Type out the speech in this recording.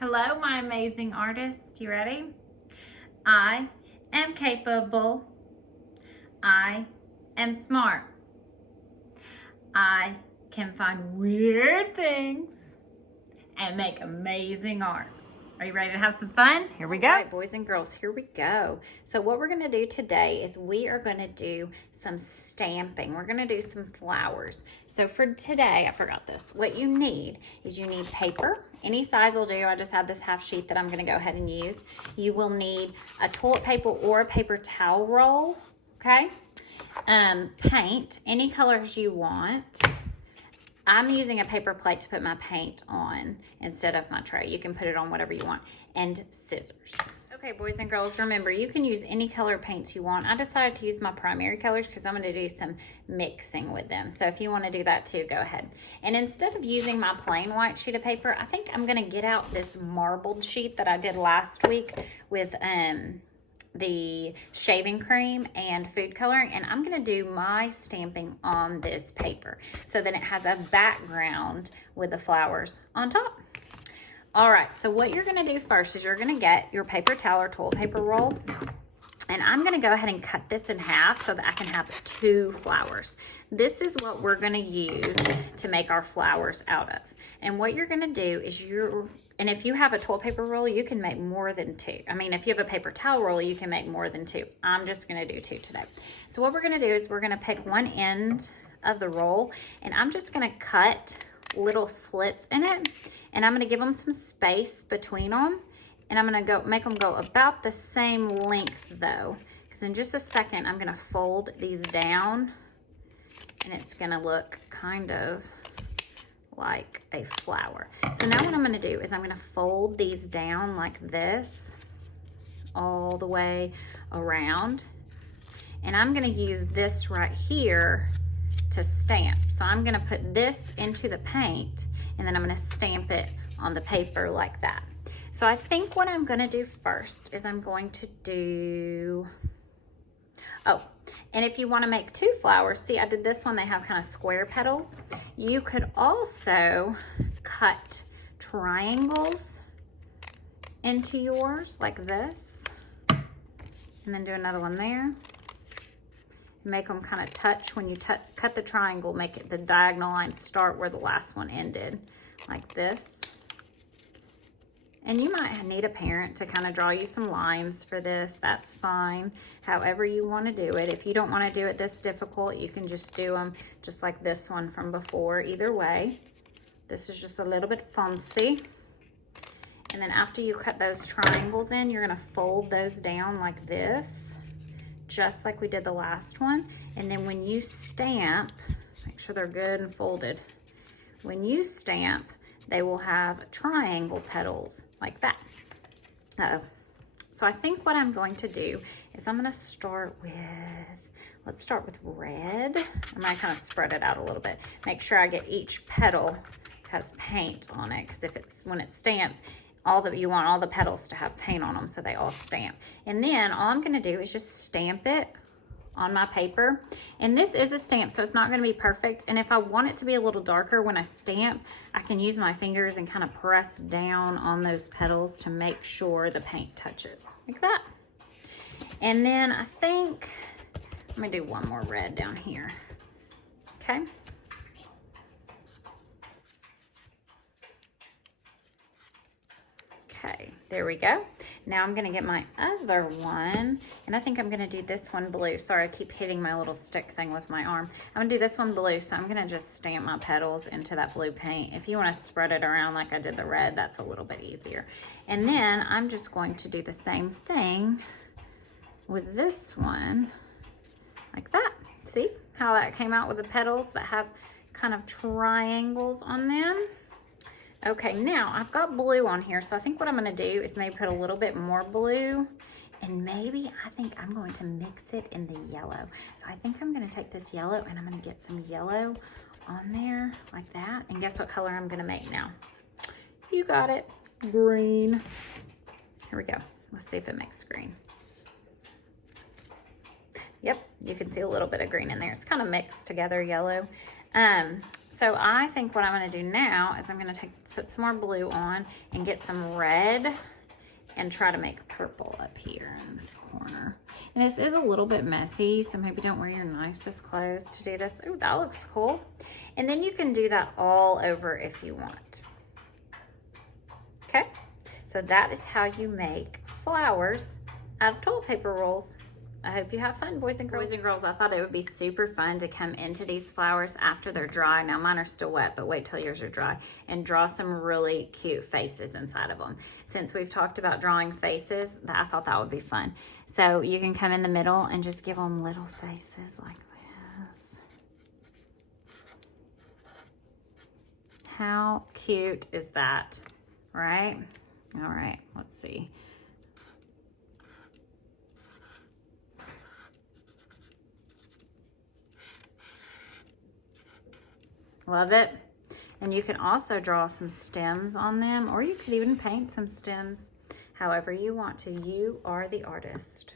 Hello, my amazing artist. You ready? I am capable. I am smart. I can find weird things and make amazing art. Are you ready to have some fun? Here we go. All right, boys and girls, here we go. So what we're going to do today is we are going to do some stamping. We're going to do some flowers. So for today, I forgot this. What you need is you need paper. Any size will do. I just have this half sheet that I'm going to go ahead and use. You will need a toilet paper or a paper towel roll, okay? Paint, any colors you want. I'm using a paper plate to put my paint on instead of my tray. You can put it on whatever you want. And scissors. Okay, boys and girls, remember, you can use any color paints you want. I decided to use my primary colors because I'm going to do some mixing with them. So if you want to do that too, go ahead. And instead of using my plain white sheet of paper, I think I'm going to get out this marbled sheet that I did last week with the shaving cream and food coloring, and I'm going to do my stamping on this paper so then it has a background with the flowers on top. All right, so what you're going to do first is you're going to get your paper towel or toilet paper roll, and I'm going to go ahead and cut this in half so that I can have 2 flowers. This is what we're going to use to make our flowers out of. And what you're going to do is and if you have a toilet paper roll, you can make more than 2. I mean, if you have a paper towel roll, you can make more than 2. I'm just going to do 2 today. So what we're going to do is we're going to pick one end of the roll, and I'm just going to cut little slits in it, and I'm going to give them some space between them, and I'm going to make them go about the same length though, because in just a second I'm going to fold these down, and it's going to look kind of like a flower. So now what I'm going to do is I'm going to fold these down like this all the way around, and I'm going to use this right here to stamp. So I'm going to put this into the paint, and then I'm going to stamp it on the paper like that. So I think what I'm going to do first is I'm going to do, and if you want to make 2 flowers, see I did this one, they have kind of square petals. You could also cut triangles into yours like this, and then do another one there. Make them kind of touch when you cut the triangle, make it the diagonal line start where the last one ended, like this. And you might need a parent to kind of draw you some lines for this. That's fine. However you want to do it. If you don't want to do it this difficult, you can just do them just like this one from before. Either way, this is just a little bit fancy. And then after you cut those triangles in, you're going to fold those down like this, just like we did the last one. And then when you stamp, make sure they're good and folded. When you stamp, they will have triangle petals like that. So I think what I'm going to do is I'm going to start with, let's start with red. I'm going to kind of spread it out a little bit. Make sure I get each petal has paint on it, because when it stamps, you want all the petals to have paint on them so they all stamp. And then all I'm going to do is just stamp it on my paper. And this is a stamp, so it's not going to be perfect. And if I want it to be a little darker when I stamp, I can use my fingers and kind of press down on those petals to make sure the paint touches like that. And then I think let me do one more red down here. Okay. Okay, there we go. Now I'm gonna get my other one, and I think I'm gonna do this one blue. Sorry, I keep hitting my little stick thing with my arm. I'm gonna do this one blue, so I'm gonna just stamp my petals into that blue paint. If you wanna spread it around like I did the red, that's a little bit easier. And then I'm just going to do the same thing with this one, like that. See how that came out with the petals that have kind of triangles on them? Okay, now I've got blue on here, so I think what I'm gonna do is maybe put a little bit more blue, and maybe I think I'm going to mix it in the yellow. So I think I'm gonna take this yellow and I'm gonna get some yellow on there like that. And guess what color I'm gonna make now? You got it, green. Here we go. Let's see if it makes green. Yep, you can see a little bit of green in there. It's kind of mixed together, yellow. So I think what I'm going to do now is I'm going to put some more blue on and get some red and try to make purple up here in this corner. And this is a little bit messy, so maybe don't wear your nicest clothes to do this. Oh, that looks cool. And then you can do that all over if you want. Okay, so that is how you make flowers out of toilet paper rolls. I hope you have fun, boys and girls. Boys and girls, I thought it would be super fun to come into these flowers after they're dry. Now mine are still wet, but wait till yours are dry, and draw some really cute faces inside of them. Since we've talked about drawing faces, I thought that would be fun. So you can come in the middle and just give them little faces like this. How cute is that, right? All right, let's see. Love it. And you can also draw some stems on them, or you could even paint some stems. However you want to. You are the artist.